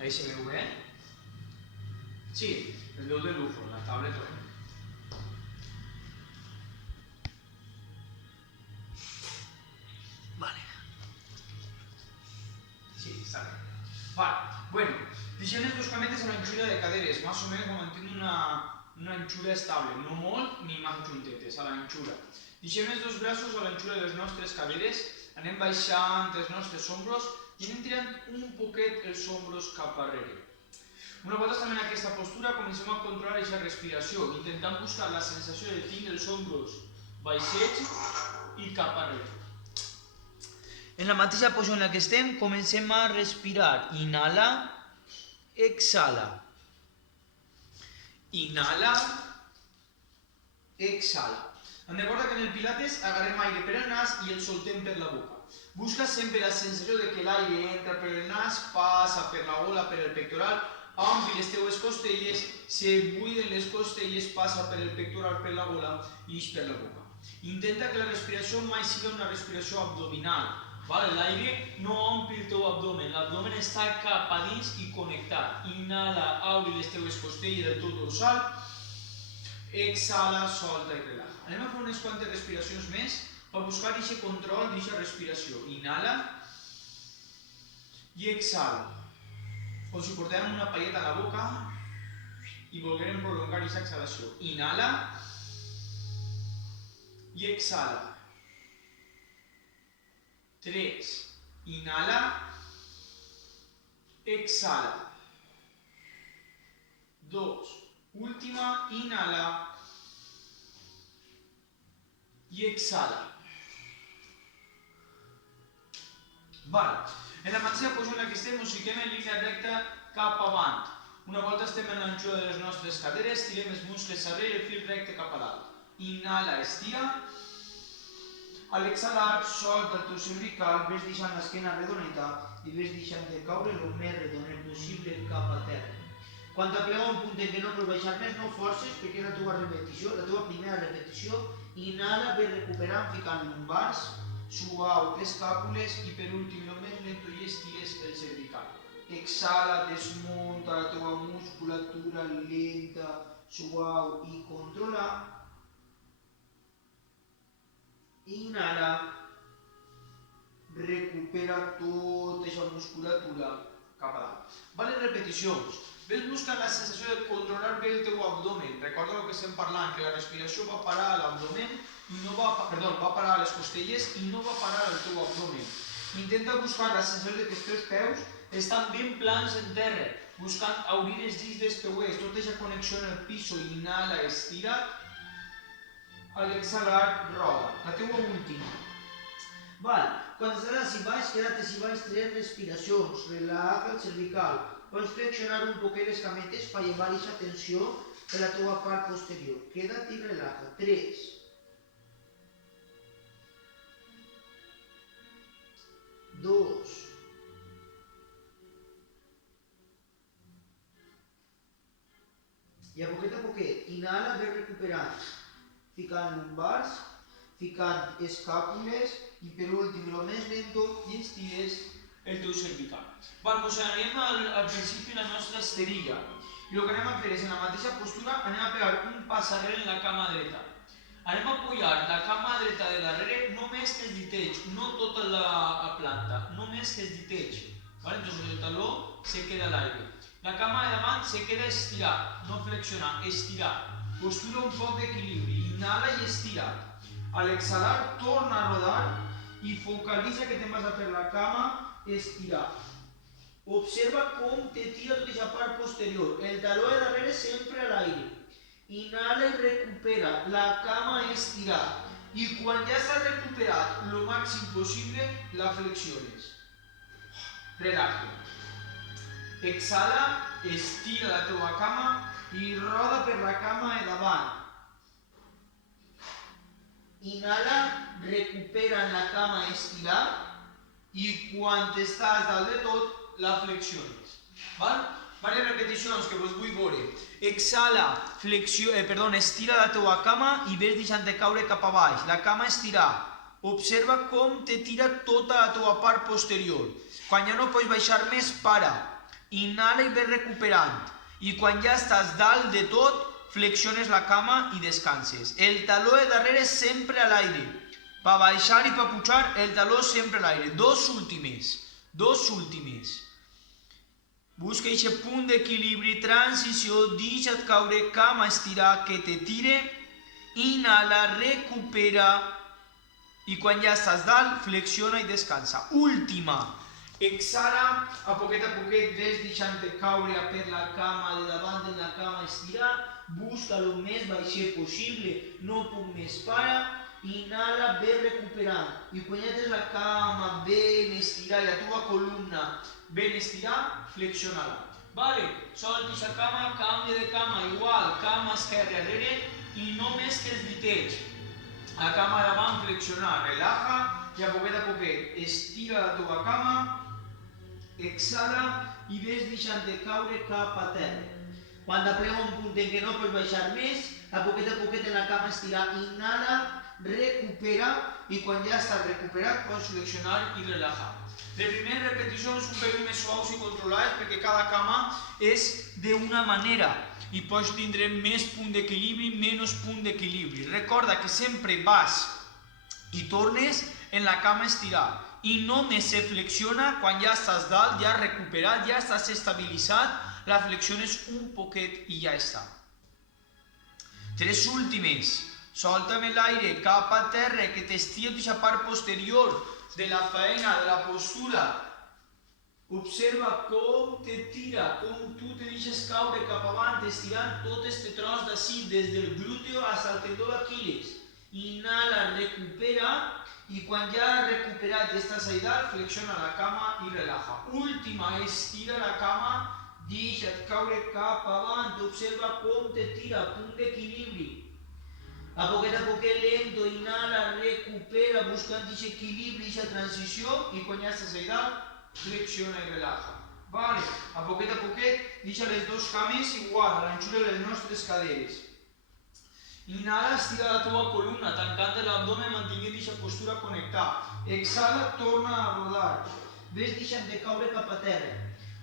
Ahí se veu bé? Sí, el deu de l'UFO, la tablet o bé. Vale. Sí, está bien. Vale, bueno, deixem les dues cametes a l'anxura de caderes, més o menys mantenint una anxura estable, no molt ni massa juntetes, a l'anxura. Deixem els dos braços a l'anxura de les nostres caderes, anem baixant els nostres ombros i anem tirant un poquet els ombros cap arrere. Una volta estem en aquesta postura, comencem a controlar aquesta respiració, intentant buscar la sensació de tindre els ombros baixets i cap arrere. En la mateixa posició en la que estem, comencem a respirar. Inhala, exhala. Inhala, exhala. Recorda que en el pilates agarrem aire per el nas i el soltem per la boca. Busca sempre la sensació de que l'aire entra per el nas, passa per la gola, per el pectoral, ompli les teves costelles, se buiden les costelles, passa per el pectoral, per la gola i ix per la boca. Intenta que la respiració mai sigui una respiració abdominal. L'aire no ompli el teu abdomen, l'abdomen està cap a dins i connectat. Inhala, obri les teves costelles del tot dorsal, exhala, solta i relaja. Anem a fer unes quantes respiracions més per buscar aquest control d'aquesta respiració. Inhala i exhala. Com si portàvem una palleta a la boca i volguérem prolongar aquesta exhalació. Inhala i exhala. 3. Inhala, exhala. 2. Última, inhala i exhala. En la mateixa posició en la que estem, ens fiquem en línia recta cap avant. Una volta estem en l'anxura de les nostres caderes, tirem els muscles darrere i el fil recte cap a dalt. Inhala, estira. A l'exhalar, solta el teu cervical, ves deixant l'esquena redoneta i ves deixant de caure el més redonet possible cap a terra. Quan t'aplega un punt en què no pots baixar més, no forces, perquè és la teva repetició, la teva primera repetició. Inhala, ves recuperant, ficant lumbars, suau escàpules i per últim, el més lento i estires el cervical. Exhala, desmunta la teva musculatura lenta, suau i controla. Inhala, recupera tota aquesta musculatura cap a dalt. Valen repeticions. Ves buscant la sensació de controlar bé el teu abdomen. Recorda el que estem parlant, que la respiració va parar a l'abdomen, va parar a les costelles i no va parar al teu abdomen. Intenta buscar la sensació de que els teus peus estan ben plans en terra, buscant obrir els dits dels peuets, tota aquesta connexió en el piso. Inhala, estira. A l'exhalar, roda. La teua última. Quan estaràs així baix, queda't així baix 3 respiracions. Relaja el cervical. Pots flexionar un poquet les cametes per llevar aquesta tensió de la teua part posterior. Queda't i relaja. 3. 2. 1. I a poquet, inhala, ves recuperant. Ficant lumbars, ficant escàpules i per últim, el més lento, i estires el teu cervical. Doncs anem al principi la nostra esterilla. I el que anem a fer és, en la mateixa postura, anem a pegar un pas arrere en la cama dreta. Anem a apoyar la cama dreta de darrere només que els ditets, no tota la planta, només que els ditets. Entonces el taló se queda a l'aire. La cama de davant se queda estirar, no flexionar, estirar. Postura un poc d'equilibri, inhala i estira. A l'exhalar, torna a rodar i focalitza que te'n vas a fer la cama, estirar. Observa com te tira tota aquesta part posterior, el taló de darrere sempre a l'aire. Inhala i recupera, la cama estirar. I quan ja s'ha recuperat el màxim possible, la flexiones. Relaxa. Exhala, estira la teva cama i roda per la cama de davant. Inhala, recupera en la cama estirar i quan estàs dalt de tot, la flexiones. Vale repeticions que vos vull veure. Exhala, estira la teva cama i ves deixant de caure cap a baix. La cama estirar. Observa com te tira tota la teva part posterior. Quan ja no pots baixar més, para. Inhala i ves recuperant. I quan ja estàs dalt de tot, flexiones la cama i descanses. El taló de darrere sempre a l'aire. Per baixar i per pujar, el taló sempre a l'aire. Dos últimes. Busca aquest punt d'equilibri, transició, deixa't caure, cama estirar, que te tire. Inhala, recupera. I quan ja estàs dalt, flexiona i descansa. Última. Exhala, a poquet ves deixant-te caure per la cama, de davant de la cama estirar. Busca el més baixet possible, no puc més, para. Inhala, ves recuperant. I quan ja tens la cama ben estirada, la teva columna ben estirada, flexiona-la. Vale, soltis la cama, canvia de cama, igual, cama esquerra darrere i només que els ditets. La cama davant, flexionar, relaja i a poquet estira la teva cama, exhala i ves deixant-te caure cap a terra. Quan t'aplega un punt en què no pots baixar més, a poquet en la cama estirar, inhala, recupera i quan ja estàs recuperat pots flexionar i relajar. Les primeres repeticions un pelín més suaus i controlades perquè cada cama és d'una manera i pots tindre més punt d'equilibri, menys punt d'equilibri. Recorda que sempre vas i tornes en la cama estirar i només se flexiona quan ja estàs dalt, ja has recuperat, ja estàs estabilitzat, la flexiones un poquet i ja està. 3 últimes. Solta'm l'aire cap a terra, que t'estira aquesta part posterior de la faena, de la postura. Observa com te tira, com tu te deixes caure cap avant, estirant tot este tros d'ací, des del glúteo fins al tendó d'Aquiles. Inhala, recupera, i quan ja has recuperat i estàs allà dalt, flexiona la cama i relaja. Última, estira la cama, deixa't caure cap avant, observa com te tira, punt d'equilibri. A poquet lento, inhala, recupera, buscant aquest equilibri, aquesta transició, i quan ja estàs allà dalt, flexiona i relaja. Vale, a poquet, deixa les dues cames igual, a l'anxura de les nostres caderes. Inhala, estira la teva columna, tancant l'abdomen, mantenint aquesta postura connectada. Exhala, torna a rodar. Ves deixant-te caure cap a terra.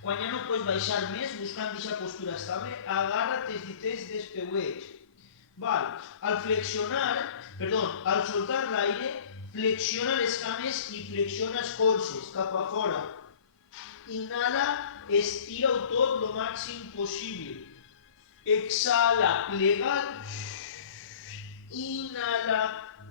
Quan ja no pots baixar més, buscant aquesta postura estable, agarra't els ditets dels peuets. Al soltar l'aire, flexiona les cames i flexiona els colzes cap a fora. Inhala, estira-ho tot el màxim possible. Exhala, plega't. Inhala,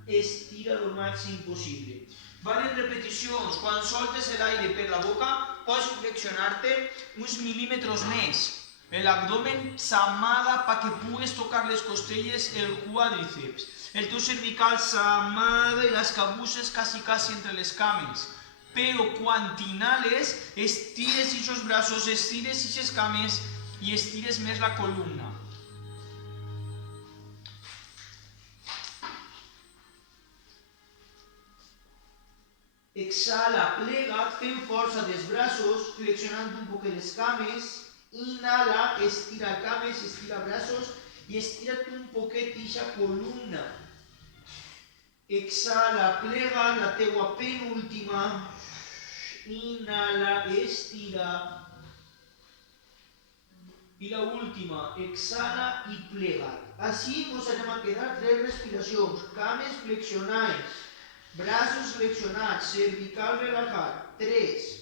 estira el màxim possible. Valen repeticions. Quan soltes l'aire per la boca, pots flexionar-te uns mil·límetres més. L'abdomen s'amaga perquè pugues tocar les costelles, el quàdriceps. El teu cervical s'amaga i les cabusses quasi entre les cames. Però quan t'inhales, estires aquests braços, estires aquestes cames i estires més la columna. Exhala, plega't, fent força dels braços, flexionant un poc les cames. Inhala, estira cames, estira braços i estira't un poquet aquesta columna. Exhala, plega la teua penúltima. Inhala, estira. I la última, exhala i plega't. Així ens anem a quedar 3 respiracions. Cames flexionades, braços flexionats, cervical relaxat. 3.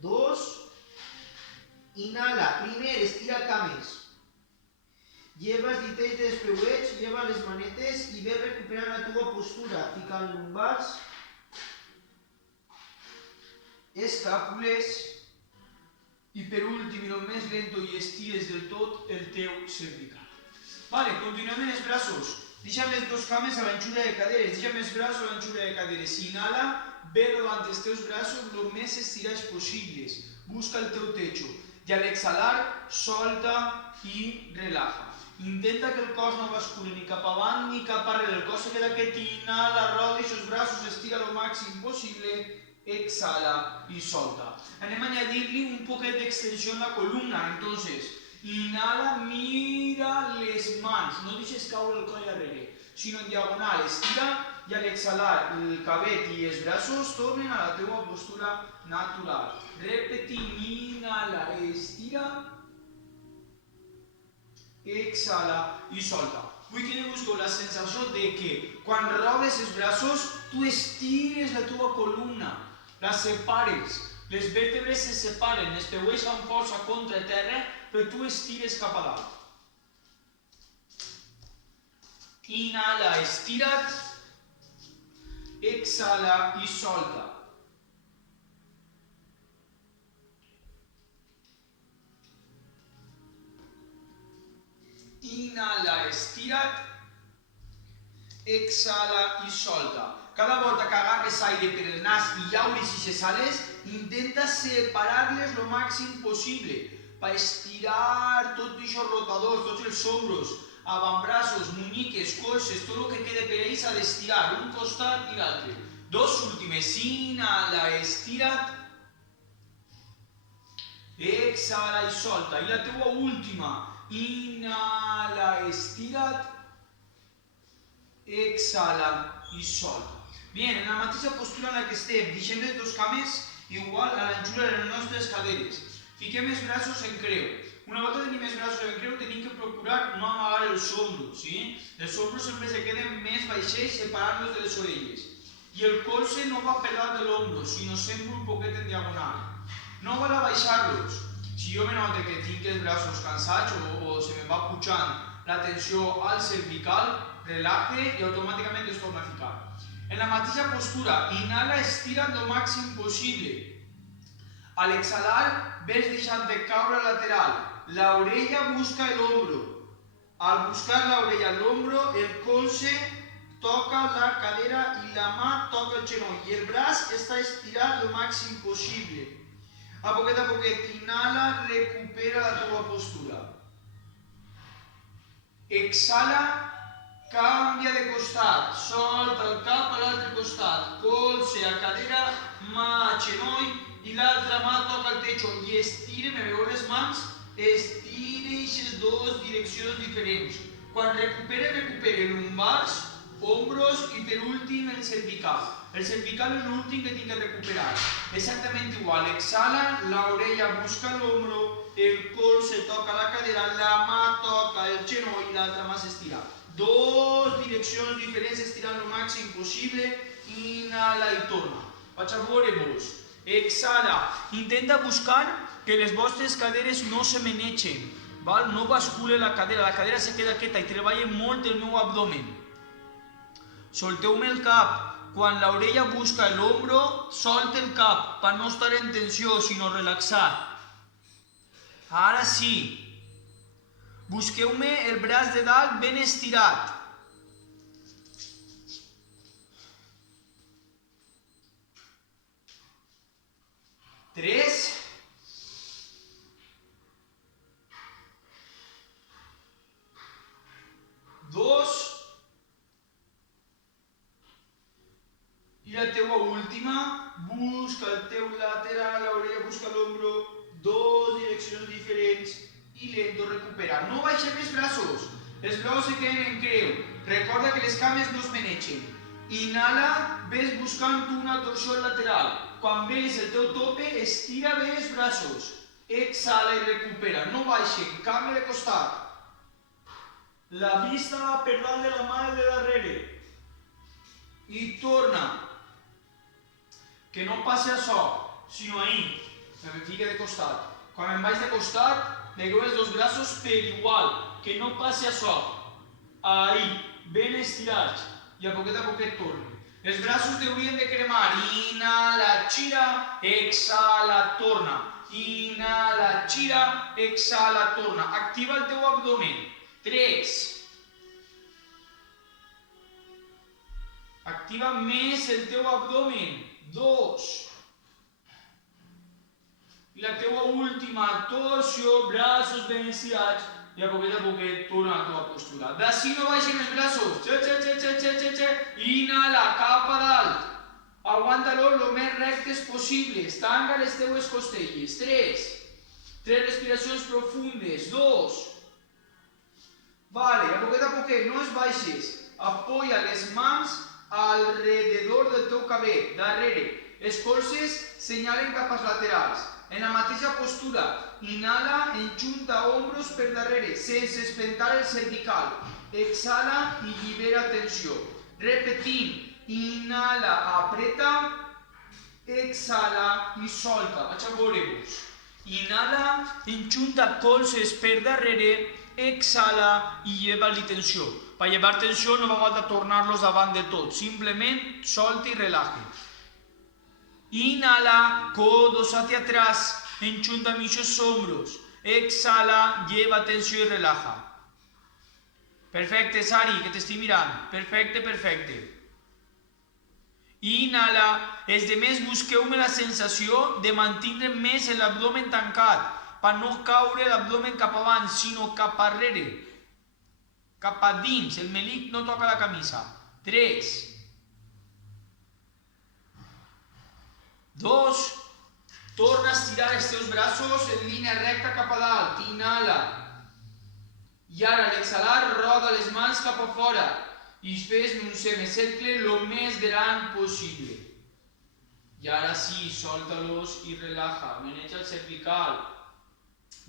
2, inhala, primer estira cames, lleva els ditets dels peuets, lleva les manetes i ve recuperant la teva postura, ficant lumbars, escàpules i per últim i el més lento i estires del tot el teu cervical. Vale, continuem en els braços. Deixa'm les dues cames a l'anxura de caderes, deixa'm els braços a l'anxura de caderes. Inhala, ve davant dels teus braços el més estirats possibles. Busca el teu techo. I a l'exhalar, solta i relaja. Intenta que el cos no basculi ni cap avant ni cap arrere. El cos se queda quiet, inhala, roda els braços, estira el màxim possible, exhala i solta. Anem a añadir-li un poquet d'extensió en la columna. Entonces, inhala, mira les mans. No deixes caure el coll arrere, sinó en diagonal. Estira i a l'exhalar el cabet i els braços tornen a la teva postura natural. Repetim, inhala, estira, exhala i solta. Vull que busqueu la sensació de que quan robes els braços, tu estires la teva columna, la separes, les vèrtebres se separen, els peuets fan força contra el terra, però tu estires cap a dalt. Inhala, estira't, exhala i solta. Inhala, estira't, exhala i solta. Cada volta que agarres aire per el nas i llaures aquestes ales, intenta separar-les el màxim possible per estirar tots aquests rotadors, tots els ombros, avantbraços, muñeques, colzes, tot el que quede per ells ha d'estirar un costat i l'altre. Dos últimes, inhala, estira't, exhala i solta. I la teva última, inhala, estira't, exhala i solta. Bien, en la mateixa postura en la que estem, deixem les dues cames igual a l'anchura de les nostres caderes. Fiquem els braços en creu. Una volta tenim els braços en creu, tenim que procurar no amagar els ombros, ¿sí? Els ombros sempre se queden més baixets, separant-los de les orelles. I el colze no va per dalt de l'ombro, sinó sempre un poquet en diagonal. No val a baixar-los. Si jo me noto que tinc els braços cansats o se me va pujant la tensió al cervical, relaxe i automàticament es torna a ficar. En la mateixa postura, inhala, estira't el màxim possible. A l'exhalar, ves deixant de caure lateral. La orella busca el hombro. Al buscar la orella al hombro, el colze toca la cadera i la mà toca el genoll. I el braç està estirat el màxim possible. A poquet, inhala, recupera la teva postura. Exhala, canvia de costat, solta el cap a l'altre costat, colze a cadera, mà a genoll i l'altra mà toca el techo i estira, me veieu les mans, estira aquestes dues direccions diferents. Quan recupere lumbars, hombros i per últim el cervical. El cervical és l'últim que tinc que recuperar. Exactament igual, exhala, la orella busca l'hombro, el colze toca la cadera, la mà toca el genoll i l'altra mà s'estira. Dos direccions diferents estirant el màxim possible, inhala i torna. Vaig a veure-vos. Exhala, intenta buscar que les vostres caderes no se menegen, no bascule la cadera se queda quieta i treballa molt el meu abdomen. Solteu-me el cap. Quan l'orella busca l'ombro, solta el cap per no estar en tensió, sinó relaxat. Ara sí. Busqueu-me el braç de dalt ben estirat. Tres. Dos. I la teua última, busca el teu lateral, l'orella busca l'ombro, dos direccions diferents i lento recupera. No baixem els braços, els braços se queden en creu. Recorda que les cames no es menegen. Inhala, ves buscant una torsió lateral. Quan veus el teu tope, estira bé els braços. Exhala i recupera. No baixen, canvia de costat. La vista va per dalt de la mà de darrere. I torna. Que no passi això, sinó ahí. Me fique de costat. Quan em vaig de costat, negueu els dos braços per igual. Que no passi això. Ahí, ben estirats. I a poquet torni. Els braços haurien de cremar. Inhala, gira, exhala, torna. Inhala, gira, exhala, torna. Activa el teu abdomen. 3. Activa més el teu abdomen. 2. I la teua última torsió, braços ben estirats. I a poquet torna a la teva postura. D'ací no baixen els braços. Inhala, cap a dalt. Aguanta-los el més rectes possibles. Tanca les teues costelles. 3. 3 respiracions profundes. 2. Vale, a poquet, no es baixes. Apoya les mans alrededor del teu cabell, darrere. Els colzes senyalen cap als laterals. En la mateixa postura, inhala, enjunta ombros per darrere, sense espentar el cervical. Exhala i llibera tensió. Repetim, inhala, apreta, exhala i solta. Vaig a veure-vos. Inhala, enjunta colzes per darrere, exhala i lleva-li tensió. Per llevar tensió no va falta tornar-los davant de tot, simplement solta i relaja. Inhala, codos hacia atrás, enjunta muchos hombros, exhala, lleva tensió i relaja. Perfecte, Sari, que t'estic mirant. Perfecte, perfecte. Inhala, els demés busqueu-me la sensació de mantenir més l'abdomen tancat, per no caure l'abdomen cap avant, sinó cap arrere, cap a dins, el melic no toca la camisa. 3, 2, torna a estirar els teus braços en línia recta cap a dalt, inhala. I ara a l'exhalar roda les mans cap a fora i fes un semicercle el més gran possible. I ara sí, solta-los i relaja, maneja el cervical.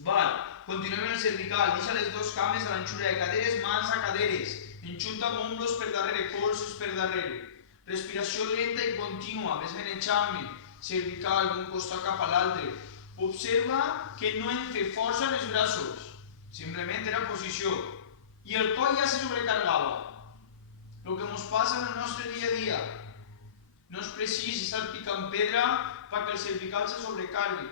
Val, continuem en el cervical, deixa les dues cames a l'anxura de caderes, mans a caderes, enjunta ombros per darrere, colzes per darrere. Respiració lenta i contínua, ves manejant-me, cervical d'un costat cap a l'altre. Observa que no hem fet força en els braços, simplement era posició. I el coll ja se sobrecargava. El que ens passa en el nostre dia a dia. No és precís estar picant pedra perquè el cervical se sobrecargui.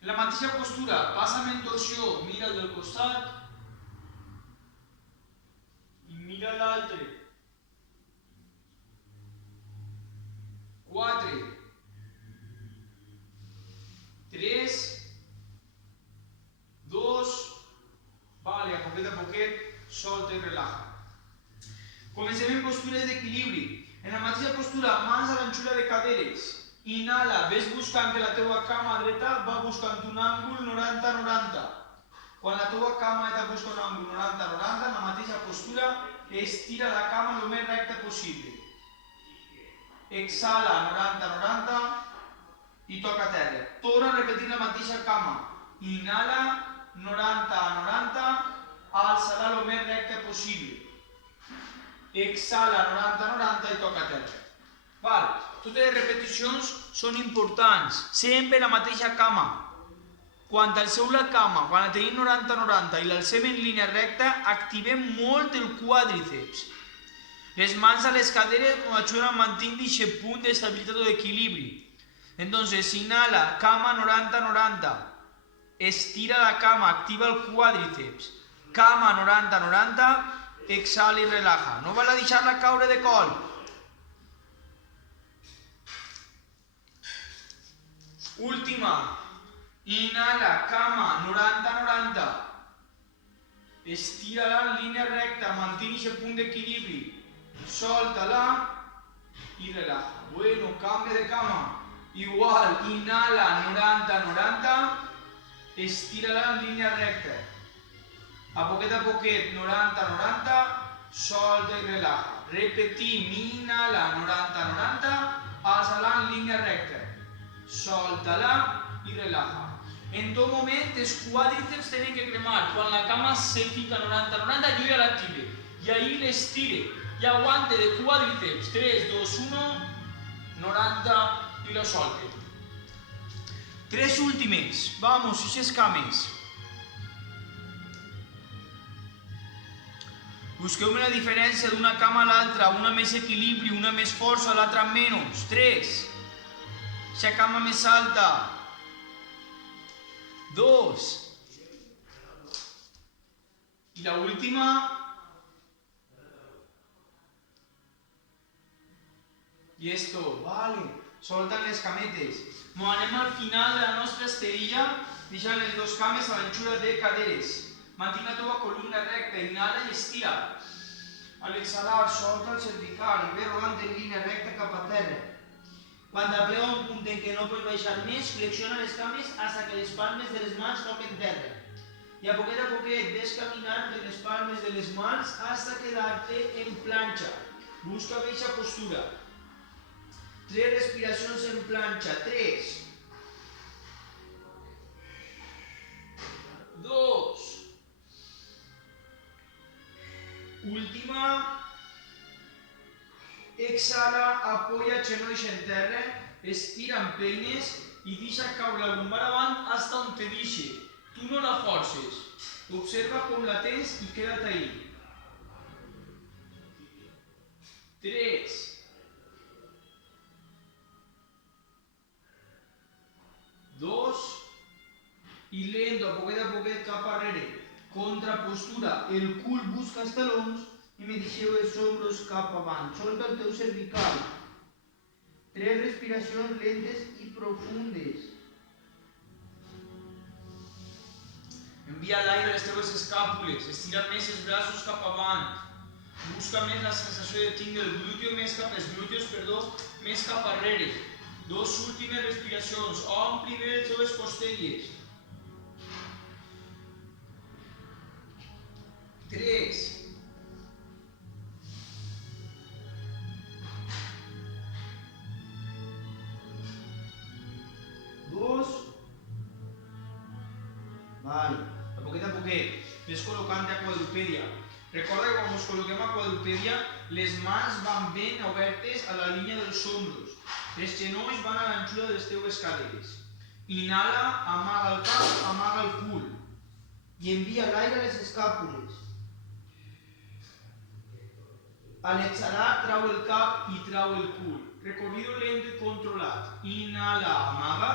En la mateixa postura, passa'm en torsió, mira del costat i mira l'altre. 4, 3, 2, vale, a poquet, solta i relaja. Comencem en postures d'equilibri. En la mateixa postura, mans a l'anxura de caderes. Inhala, ves buscant que la teua cama dreta va buscant un àngul 90-90. Quan la teua cama dreta busca un àngul 90-90, en la mateixa postura, estira la cama el més recta possible. Exhala 90-90 i toca a terra. Torna a repetir la mateixa cama. Inhala 90-90, alça-la el més recta possible. Exhala 90-90 i toca a terra. Val, totes les repeticions són importants, sempre la mateixa cama. Quan alceu la cama, quan la tenim 90-90 i l'alcem en línia recta, activem molt el quàdriceps. Les mans a les caderes nos ayudan a mantenir aquest punt d'estabilitat o d'equilibri. Entonces, inhala, cama 90-90. Estira la cama, activa el quàdriceps. Cama 90-90, exhala i relaja. No val a deixar-la caure de col. Última. Inhala, cama 90-90. Estira-la en línia recta, mantén aquest punt d'equilibri. Solta-la i relaja. Bueno, canvia de cama. Igual, inhala 90-90. Estira-la en línia recta. A poquet, 90-90, solta i relaja. Repetim, inhala 90-90, alça-la en línia recta. Solta-la i relaja. En tot moment, els quàdriceps tenen que cremar. Quan la cama se fica 90-90, jo ja l'active. I ahir l'estire. I aguante de quàdriceps. 3, 2, 1, 90 i la solte. 3 últimes. Vamos, 6 cames. Busqueu-me la diferència d'una cama a l'altra, una més equilibri, una més força, l'altra menys. 3. La cama més alta. 2. I la última. I esto, vale. Solten les cametes. Ens anem al final de la nostra esterilla, deixant les dues cames a l'anxura de caderes. Mantén la teva columna recta, inhala i estira. A l'exhalar, solta el cervical i ve rodant en línia recta cap a terra. Quan t'aplega un punt en què no pots baixar més, flexiona les cames fins que les palmes de les mans toquen terra. I a poquet ves caminant de les palmes de les mans fins quedar-te en planxa. Busca bella postura. 3 respiracions en planxa. 3, 2, última. Exhala, apoya genolls en terra, estira amb peines i deixa caure la lumbar avant fins on te deixi. Tu no la forces. Observa com la tens i queda't ahí. 3, 2 i lento, a poquet cap arrere. Contrapostura, el cul busca els talons i me deixeu els ombros cap avant. Solta el teu cervical. 3 respiracions lentes i profundes. Envia l'aire a les teves escàpules. Estira més els braços cap avant. Busca més la sensació de tindre el glúteo els glúteos, més cap arrere. 2 últimes respiracions. Ompli bé les teves costelles. 3, 2, vale, a poquet, ves col·locant a quadrupèdia. Recorda que quan ens col·loquem a quadrupèdia, les mans van ben obertes a la línia dels ombros. Els genolls van a l'anxura de les teves caderes. Inhala, amaga el cap, amaga el cul. I envia l'aire a les escàpules. A l'exhalar, trau el cap i trau el cul. Recorrido lento y controlado. Inhala, amaga.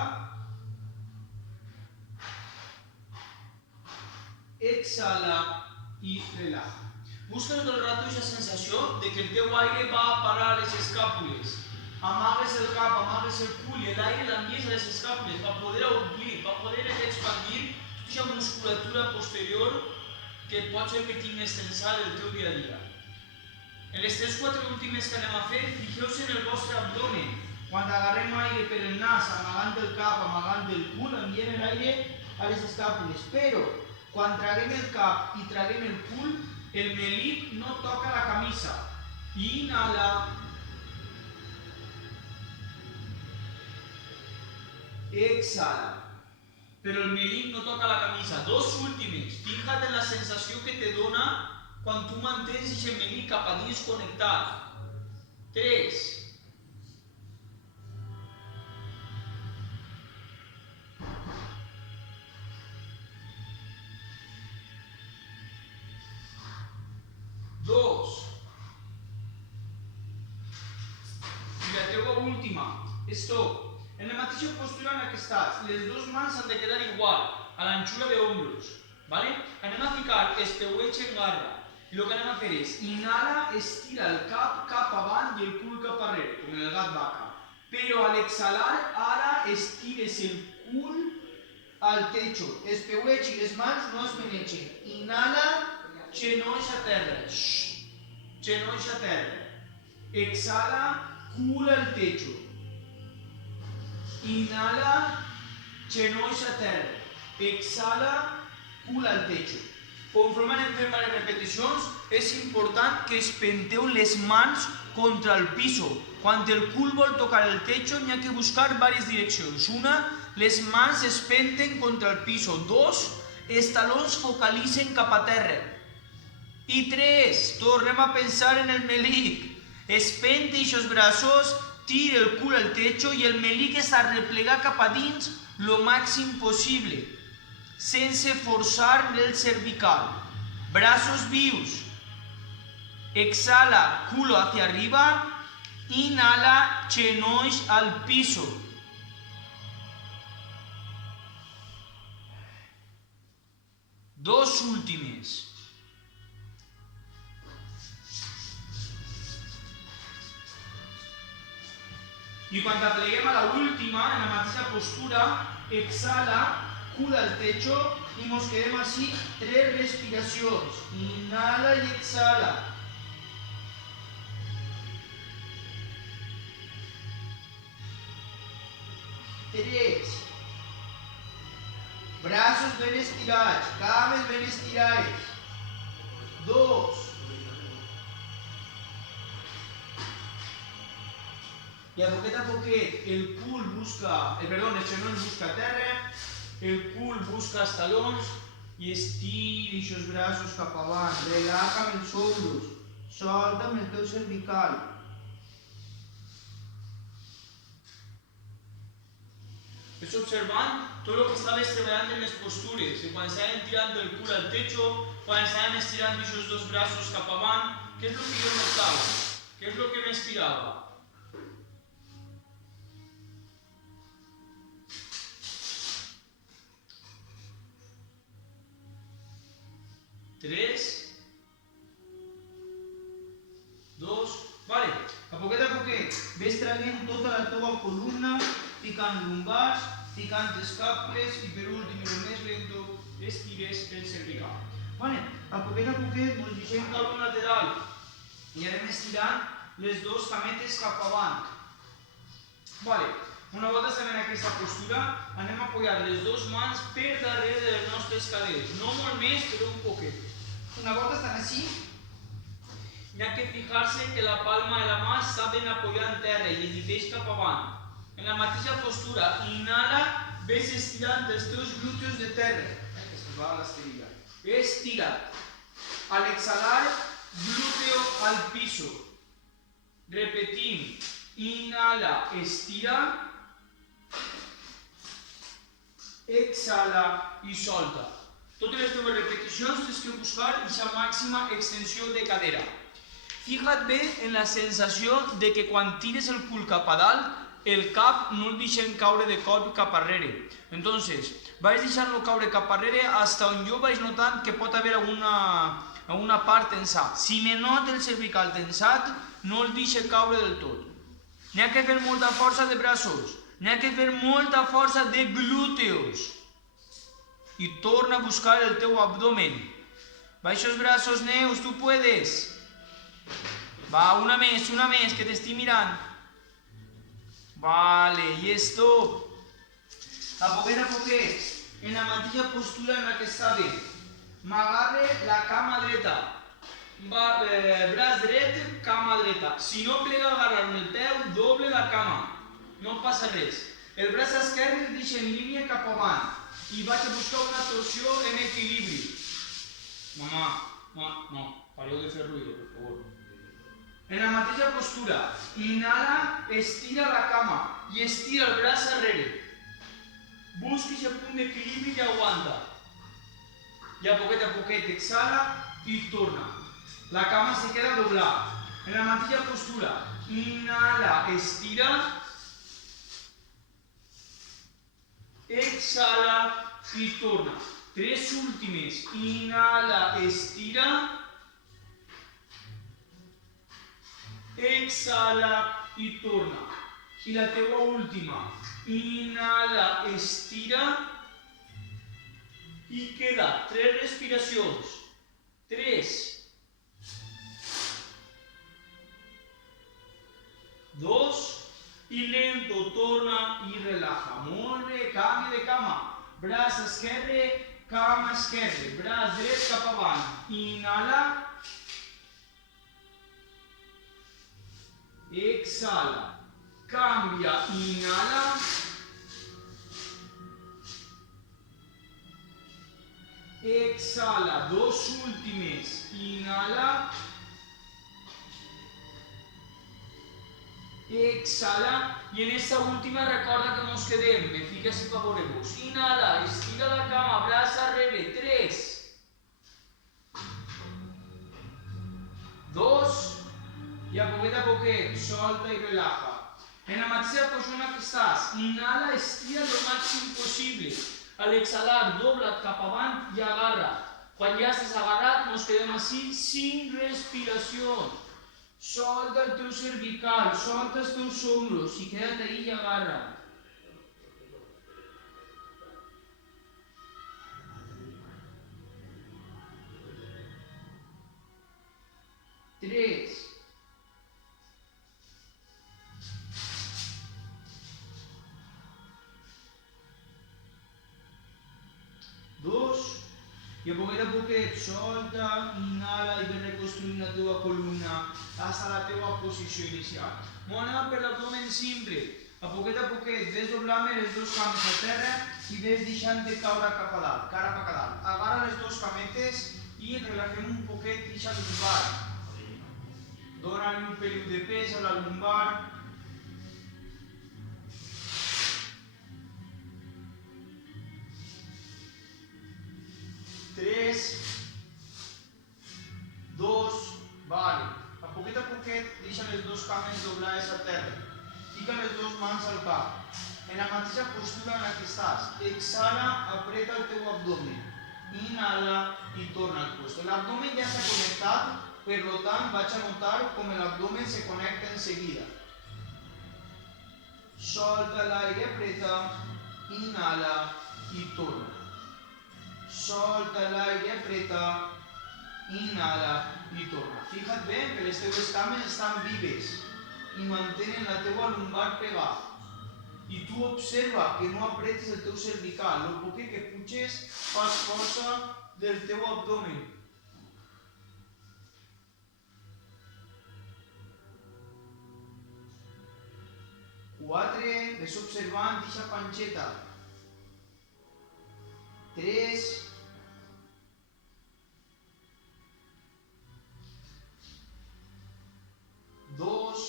Exhala y relaja. Busca tot el rato esa sensació de que el teu aire va a parar a les escàpules. Amagues el cap, amagues el cul i l'aire l'envies a les escàpules per poder omplir, per poder expandir tota aquesta musculatura posterior que pot ser que tingues tensada el teu dia a dia. En les 3-4 últimes que anem a fer, fixeu-vos en el vostre abdomen. Quan agarrem aire per el nas, amagant el cap, amagant el cul, enviem l'aire a les escàpules. Però, quan traguem el cap i traguem el cul, el melic no toca la camisa. Inhala. Exhala. Però el melic no toca la camisa. 2 últimes. Fíjate en la sensació que te dona quan tu mantens aquest melic cap a dins connectat. 3, 2 i la teva última. Stop. En la mateixa postura en la que estàs, les dues mans han de quedar igual, a l'anxura d'ombros. Anem a ficar els peuets en garra. I el que anem a fer és, inhala, estira el cap avant i el cul cap arrere, com el gat vaca. Però a l'exhalar, ara estires el cul al techo. Els peuets i les mans no es menegen. Inhala, genolls a terra. Genolls a terra. Exhala, cul al techo. Inhala, genolls a terra. Exhala, cul al techo. Conforme anem fent diverses repeticions, és important que espenteu les mans contra el piso. Quan el cul vol tocar el techo, n'hi ha que buscar diverses direccions. 1, les mans espenten contra el piso. 2, els talons focalitzen cap a terra. I 3, tornem a pensar en el melic. Espente aquests braços, tira el cul al techo i el melic és a replegar cap a dins lo màxim possible, sense forçar el cervical. Brazos vius. Exhala, culo hacia arriba. Inhala, genolls al piso. Dos últimes. I quan apleguem a l'última, en la mateixa postura, exhala, cul al techo i ens quedem així 3 respiracions. Inhala i exhala. Tres. Braços ben estirats, cames ben estirades. 2. I a poquet el cul busca, perdó, el genoll busca terra, el cul busca els talons i estiri els braços cap avant, relaxa amb els ombros, solta amb el teu cervical. Ves observant tot el que estaves treballant en les postures, quan estàvem tirant el cul al techo, quan estàvem estirant els dos braços cap avant, què és el que jo notava? Què és el que m'estirava? Tres, dos, vale, a poquet ves traient tota la teva columna, ficant lumbars, ficant escàpules i per últim, i el més lento, estires el cervical. Vale, a poquet ens deixem caure un lateral i anem estirant les dues cametes cap avant. Vale, una volta estem en aquesta postura, anem a apoyar les dues mans per darrere de les nostres caderes, no molt més, però un poquet. Una volta estan així, hi ha que fijar-se que la palma de la mà està ben apoyada en terra i es dirigeix cap avant. En la mateixa postura, inhala, ves estirant els teus glúteos de terra. Que se'n va a l'estirilla. Estira. Al exhalar, glúteo al piso. Repetim. Inhala, estira. Exhala i solta. Totes les teves repeticions tens que buscar aquesta màxima extensió de cadera. Fija't bé en la sensació de que quan tires el cul cap a dalt, el cap no el deixem caure de cop cap arrere. Entonces, vaig deixar-lo caure cap arrere hasta on jo vaig notant que pot haver una part tensada. Si me nota el cervical tensat, no el deixe caure del tot. N'hi ha que fer molta força de braços, n'hi ha que fer molta força de glúteos. I torna a buscar el teu abdomen. Baixa els braços, Neus, tu puedes. Va, una més, que t'estic mirant. Vale, i stop. A poquet, en la mateixa postura en la que estava. M'agarre la cama dreta. Braç dret, cama dreta. Si no plega a agarrar amb el peu, doble la cama. No passa res. El braç esquerre el deixa en línia cap avant. I vaig a buscar una torsió en equilibri. Mamà, no, pareu de fer ruïdo, per favor. En la mateixa postura, inhala, estira la cama i estira el braç arrere. Busca aquest punt d'equilibri i aguanta. I a poquet exhala i torna. La cama se queda doblada. En la mateixa postura, inhala, estira. Exhala i torna. Tres últimes. Inhala, estira. Exhala i torna. I la teva última. Inhala, estira. I queda 3 respiracions. 3, 2, i lento, torna i relaja. Molt bé, canvi de cama. Braç esquerre, cama esquerre. Braç dret cap avant. Inhala. Exhala. Canvia, inhala. Exhala. Dos últimes. Inhala. Exhala, i en esta última recorda que ens quedem, me fiques si favoremos. Inhala, estira la cama, braç arrere, 3, 2, i a poquet, solta i relaja. En la mateixa postura que estàs, inhala, estira lo màxim possible. Al exhalar, dobla't cap avant i agarra. Quan ja estàs agarrat, ens quedem així, 5 respiracions. Solta el teu cervical, solta els teus hombros i queda't ahí i agarra. Tres. 2. I a poquet, solta, inhala i ven construint la teva columna fins a la teva posició inicial. Anem per l'abdomen simple. A poquet ves doblant les dues cames a terra i ves deixant de caure cap a dalt, cara cap a dalt. Agarra les dues cametes i relaxem un poquet deixa lumbar. Dóna-li un peliu de pes a la lumbar. Tres, dos, vale. A poquet deixa les dues cames doblades a terra. Fica les dues mans al cap. En la mateixa postura en la que estàs. Exhala, apreta el teu abdomen. Inhala i torna al puesto. L'abdomen ja s'ha connectat, per tant vaig a notar com l'abdomen se connecta enseguida. Solta l'aire, apreta, inhala i torna. Solta l'aire, apreta, inhala i torna. Fija't bé que les teves cames estan vives i mantenen la teua lumbar pegada. I tu observa que no apretes el teu cervical. El poquet que puges fas força del teu abdomen. 4, ves observant aquesta panxeta. 3, 2,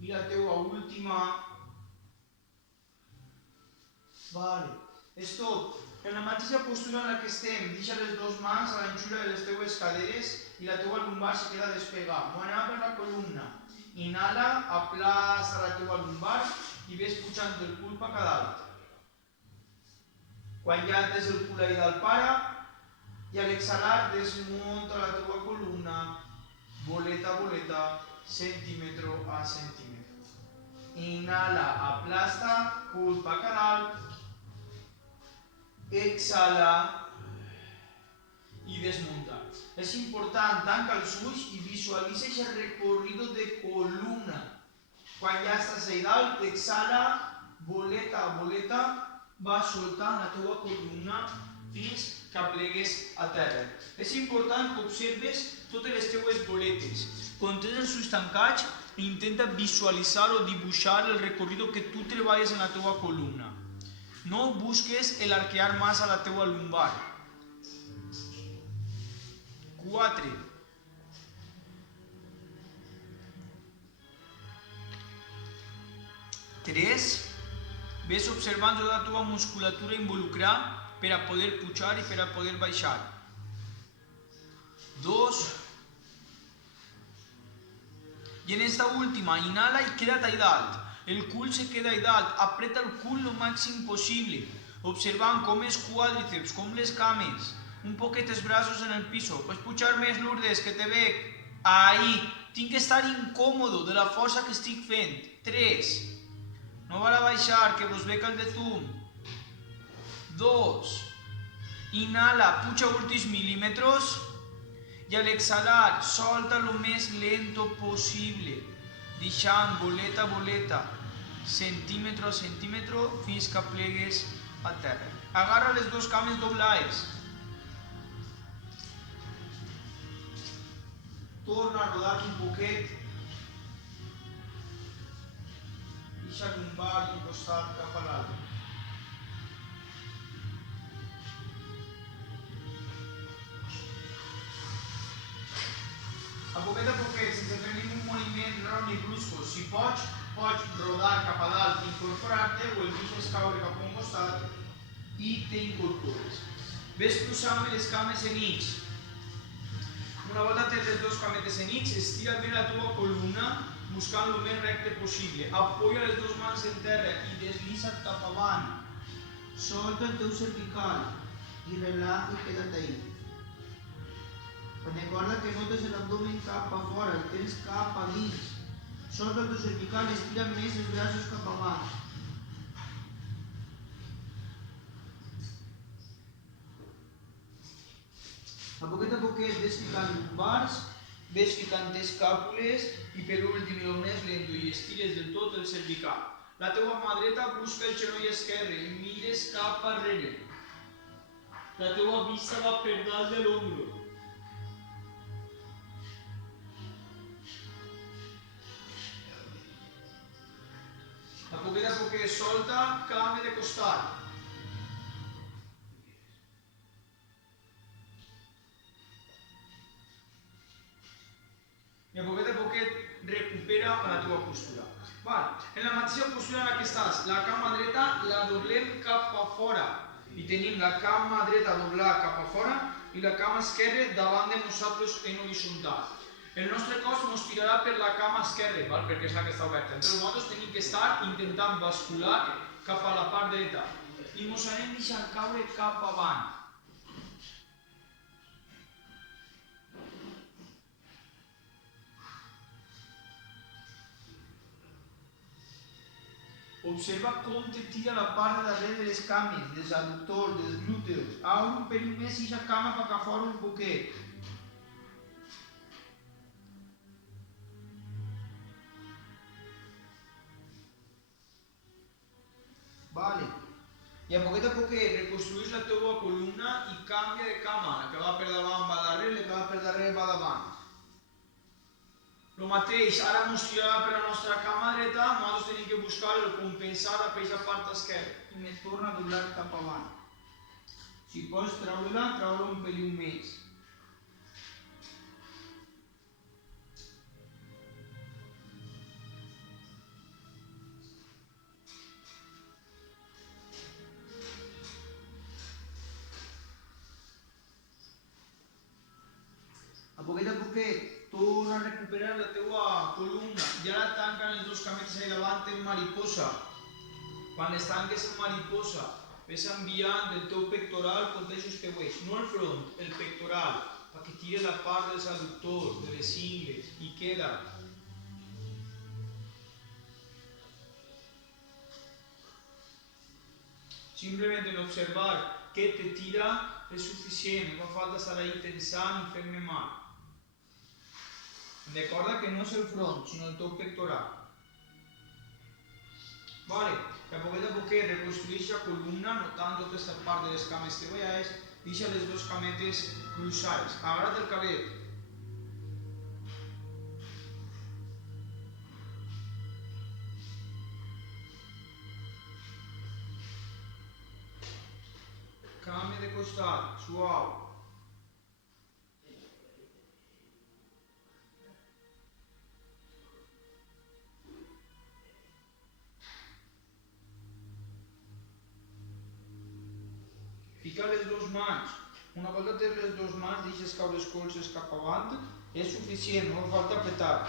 i la teua última. Vale, és tot. En la mateixa postura en la que estem, deixa les dues mans a l'anxura de les teues caderes i la teua lumbar se queda despegada. Anem per la columna. Inhala, aplasta la teua lumbar i ves pujant el cul cap a dalt. Quan ja tens el cul ahí dalt, para, i a l'exhalar desmunta la teua columna, boleta a boleta, centímetro a centímetro. Inhala, aplasta, cul cap a dalt, exhala i desmunta. És important, tanca els ulls i visualitza el recorrido de columna. Quan ja estàs ahí dalt, exhala, boleta a boleta, vas soltant la teua columna fins que plegues a terra. És important que observes totes les teues boletes. Quan tens els ulls tancats, intenta visualitzar o dibuixar el recorrido que tu treballes en la teua columna. No busques el arquear massa la teua lumbar. 4. 3. Ves observant tota la teva musculatura involucrada per a poder pujar i per a poder baixar. 2. I en esta última, inhala i queda't ahí dalt. El cul se queda ahí dalt. Apreta el cul lo màxim possible. Observant com els quàdriceps, com les cames. Un poquet els braços en el piso. Pots pujar més, Lourdes, que te veig. Ahí. Tinc que estar incòmodo de la força que estic fent. 3. No val a baixar, que vos veig el de zoom. 2. Inhala, puja últims milímetros. I al exhalar, solta lo més lento possible. Deixant boleta a boleta, centímetro a centímetro, fins que plegues a terra. Agarra les dues cames doblades. Torna a rodar un poquet. Deixa lumbar d'un costat cap a l'altre. A poquet, sense fer ningú moviment raro ni brusco. Si pots rodar cap a dalt i incorporar-te o el deixes caure cap a un costat i t'incorpores. Ves posant les cames en X. Una volta tens les dues cametes en X, estira bé la teva columna buscant el més recte possible. Apoya les dues mans en terra i deslitza't cap avant. Solta el teu cervical i relaxa i queda't ahí. Recorda que notes l'abdomen cap a fora, el tens cap a dins. Solta el teu cervical, estira més els braços cap avant. A poquet ves ficant lumbars, ves ficant escàpules i per últim, el més lento, i estires del tot el cervical. La teua mà dreta busca el genoll esquerre i mires cap arrere. la teua vista va per dalt de l'ombro. A poquet solta, canvia de costat. I a poquet recupera la teva postura. Val. En la mateixa postura en la que estàs, la cama dreta la doblem cap a fora i tenim la cama dreta doblada cap a fora i la cama esquerra davant de nosaltres en horitzontal. El nostre cos ens tirarà per la cama esquerra, val? Perquè és la que està oberta. Entonces nosaltres tenim que estar intentant bascular cap a la part dreta i ens anem deixant caure cap avant. Observa com te tira la part de darrere de les cames, dels adductors, dels glúteos. Obre un pelín més i la cama per que fora un poquet. Vale. I a poquet reconstruïs la teva columna i canvia de cama. La que va per davant va darrere, la que va per darrere va davant. El mateix, ara ens tirarà per la nostra cama dreta, nosaltres tenim que buscar el compensar per aquesta part esquerra. I me torna a doblar cap avant. Si pots treure-la, treure un pelín més. A poquet, torna a recuperar la teua columna. I ara tanquen els dos camells ahí davant en mariposa. Quan les tanques en mariposa, ves enviant el teu pectoral contra aquests teu eix. No el front, el pectoral, perquè tire la part dels adductors, de les cingles, i queda. Simplement en observar què te tira és suficient, no fa falta estar ahí tensant i fent-me mal. Recorda que no és el front, sinó el teu pectoral. Vale, que a poquet reconstrueix la columna, notant tota aquesta part de les cames que veies, deixa les dues cametes cruzades. Agarra't el cabell. Canvia de costat, suau. Fica les dues mans. Una volta tens les dues mans, deixes caure els colzes cap avant, és suficient, no fa falta apretar.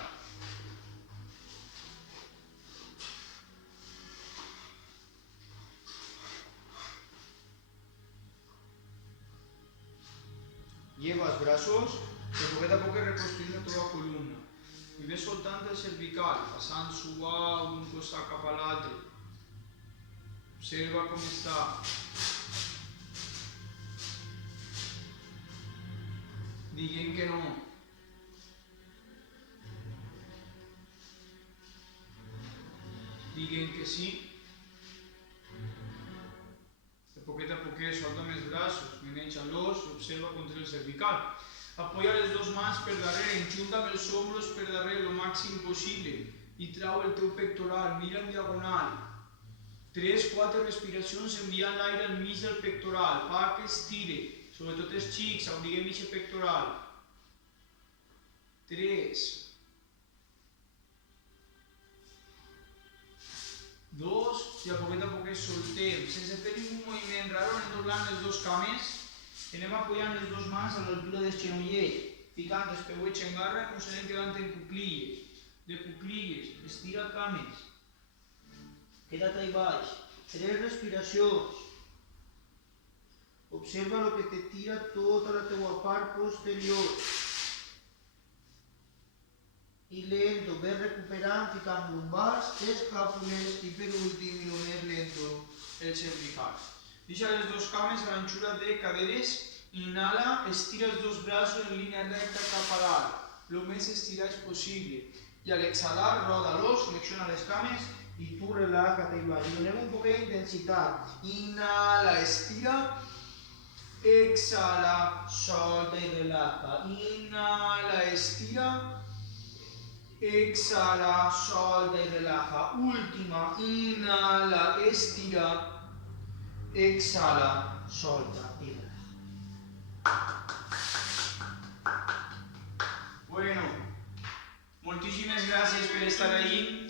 Lleva els braços, que a poquet reconstruïs la teva columna. I ves soltant el cervical, passant suau d'un costat cap a l'altre. Observa com està. Diguem que no. Diguem que sí. A poquet, solta'm els braços, m'enganxa l'os, observa contra el cervical. Apoya les dues mans per darrere, enjunta amb els ombros per darrere el màxim possible i trau el teu pectoral, mira en diagonal. 3-4 respiracions enviant l'aire al mig del pectoral, fa que estire. Sobretot els xics, obriguem aquest pectoral. 3. 2. I a poquet soltem. Sense fer ningú moviment raro, anem doblant les dues cames. Anem apoyant les dues mans a l'altura del genollell. Ficant els peuets en garra i ens anem quedant en cuclilles. De cuclilles, estira cames. Queda't ahí baix. 3 respiracions. Observa lo que te tira tota la teua part posterior. I lento, ves recuperant, ficant lumbars, escàpules i per últim, i lo més lento, el cervical. Deixa les dues cames a l'anxura de caderes, inhala, estira els dos braços en línia recta cap a dalt, lo més estirats possible. I al exhalar, roda l'os, flexiona les cames i tu relaja't i baix. Donem un poc d'intensitat. Inhala, estira. exhala, solta y relaja. Inhala, estira. Exhala, solta y relaja. Última, inhala, estira. Exhala, solta y relaja. Bueno, moltíssimes gràcies per estar ahí.